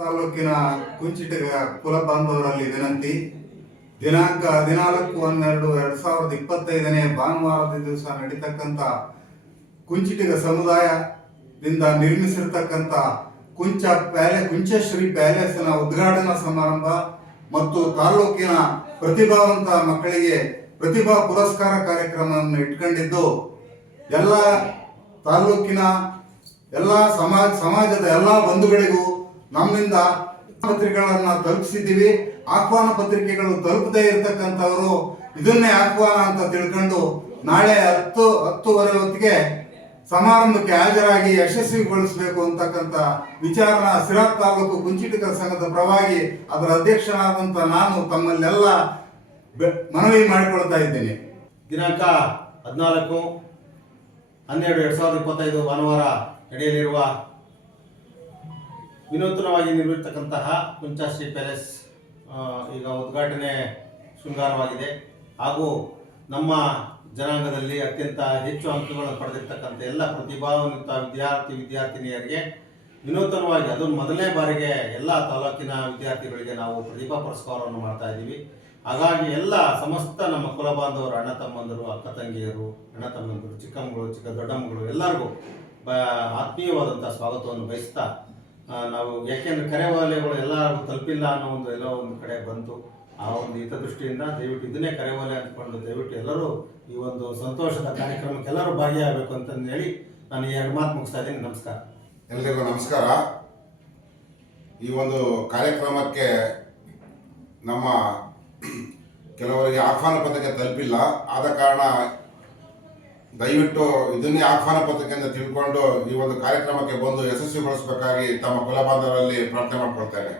ತಾಲೂಕಿನ ಕುಂಚಿಟಿಗ ಕುಲ ಬಾಂಧವರಲ್ಲಿ ವಿನಂತಿ. ದಿನಾಂಕ 14/12/2025 ಭಾನುವಾರದ ದಿವಸ ನಡೀತಕ್ಕಂಥ ಕುಂಚಿಟಿಗ ಸಮುದಾಯದಿಂದ ನಿರ್ಮಿಸಿರ್ತಕ್ಕಂಥ ಕುಂಚಶ್ರೀ ಪ್ಯಾಲೇಸ್ನ ಉದ್ಘಾಟನಾ ಸಮಾರಂಭ ಮತ್ತು ತಾಲೂಕಿನ ಪ್ರತಿಭಾವಂತ ಮಕ್ಕಳಿಗೆ ಪ್ರತಿಭಾ ಪುರಸ್ಕಾರ ಕಾರ್ಯಕ್ರಮವನ್ನು ಇಟ್ಕೊಂಡಿದ್ದು, ಎಲ್ಲ ತಾಲೂಕಿನ ಎಲ್ಲ ಸಮಾಜದ ಎಲ್ಲ ಬಂಧುಗಳಿಗೂ ನಮ್ಮಿಂದ ಪತ್ರಿಕೆಗಳನ್ನ ತಲುಪಿಸಿದ್ದೀವಿ. ಆಹ್ವಾನ ಪತ್ರಿಕೆಗಳು ತಲುಪದೇ ಇರತಕ್ಕಂಥವರು ಇದನ್ನೇ ಆಹ್ವಾನ ಅಂತ ತಿಳ್ಕೊಂಡು ನಾಳೆ 10:10 ಹೊತ್ತಿಗೆ ಸಮಾರಂಭಕ್ಕೆ ಹಾಜರಾಗಿ ಯಶಸ್ವಿಗೊಳಿಸಬೇಕು ಅಂತಕ್ಕಂಥ ವಿಚಾರನ ಸಿರಾದ್ ತಾಲೂಕು ಕುಂಚಿಟಿಗ ಸಂಘದ ಪರವಾಗಿ ಅದರ ಅಧ್ಯಕ್ಷನಾದಂಥ ನಾನು ತಮ್ಮಲ್ಲೆಲ್ಲ ಮನವಿ ಮಾಡಿಕೊಳ್ತಾ ಇದ್ದೇನೆ. ದಿನಾಂಕ 14/12/2025 ಭಾನುವಾರ ನಡೆಯಲಿರುವ ವಿನೂತನವಾಗಿ ನಿರ್ಮಿರ್ತಕ್ಕಂತಹ ಕುಂಚಶ್ರೀ ಪ್ಯಾಲೇಸ್ ಈಗ ಉದ್ಘಾಟನೆ ಶೃಂಗಾರವಾಗಿದೆ. ಹಾಗೂ ನಮ್ಮ ಜನಾಂಗದಲ್ಲಿ ಅತ್ಯಂತ ಹೆಚ್ಚು ಅಂಕಗಳನ್ನು ಪಡೆದಿರ್ತಕ್ಕಂಥ ಎಲ್ಲ ಪ್ರತಿಭಾನ್ವಿತ ವಿದ್ಯಾರ್ಥಿನಿಯರಿಗೆ ವಿನೂತನವಾಗಿ, ಅದನ್ನು ಮೊದಲನೇ ಬಾರಿಗೆ ಎಲ್ಲ ತಾಲೂಕಿನ ವಿದ್ಯಾರ್ಥಿಗಳಿಗೆ ನಾವು ಪ್ರತಿಭಾ ಪುರಸ್ಕಾರವನ್ನು ಮಾಡ್ತಾ ಇದ್ದೀವಿ. ಹಾಗಾಗಿ ಎಲ್ಲ ಸಮಸ್ತ ನಮ್ಮ ಕುಲ ಬಾಂಧವರು, ಅಣ್ಣ ತಮ್ಮಂದರು, ಅಕ್ಕ ತಂಗಿಯರು, ಅಣ್ಣ ತಮ್ಮಂದರು, ಚಿಕ್ಕಮ್ಮಗಳು, ದೊಡ್ಡಮ್ಮಗಳು ಎಲ್ಲರಿಗೂ ಆತ್ಮೀಯವಾದಂಥ ಸ್ವಾಗತವನ್ನು ಬಯಸ್ತಾ, ನಾವು ಯಾಕೆಂದರೆ ಕರೆವಾಲೆಗಳು ಎಲ್ಲರಿಗೂ ತಲುಪಿಲ್ಲ ಅನ್ನೋ ಎಲ್ಲೋ ಒಂದು ಕಡೆ ಬಂತು. ಆ ಒಂದು ಹಿತದೃಷ್ಟಿಯಿಂದ ದಯವಿಟ್ಟು ಇದನ್ನೇ ಕರೆವಾಲೆ ಅಂದ್ಕೊಂಡು ದಯವಿಟ್ಟು ಎಲ್ಲರೂ ಈ ಒಂದು ಸಂತೋಷದ ಕಾರ್ಯಕ್ರಮಕ್ಕೆ ಎಲ್ಲರೂ ಭಾಗಿಯಾಗಬೇಕು ಅಂತಂದು ಹೇಳಿ ನಾನು ಈ 2 ಮಾತು ಮುಗಿಸ್ತಾ ಇದ್ದೀನಿ. ನಮಸ್ಕಾರ. ಎಲ್ಲರಿಗೂ ನಮಸ್ಕಾರ. ಈ ಒಂದು ಕಾರ್ಯಕ್ರಮಕ್ಕೆ ನಮ್ಮ ಕೆಲವರಿಗೆ ಆಹ್ವಾನ ಪತ್ರಿಕೆ ತಲುಪಿಲ್ಲ. ಆದ ಕಾರಣ ದಯವಿಟ್ಟು ಇದನ್ನೇ ಆಹ್ವಾನ ಪತ್ರಿಕೆಯಿಂದ ತಿಳ್ಕೊಂಡು ಈ ಒಂದು ಕಾರ್ಯಕ್ರಮಕ್ಕೆ ಬಂದು ಯಶಸ್ವಿಗೊಳಿಸಬೇಕಾಗಿ ತಮ್ಮ ಕುಲ ಬಾಂಧವರಲ್ಲಿ ಪ್ರಾರ್ಥನೆ ಮಾಡ್ಕೊಳ್ತೇನೆ.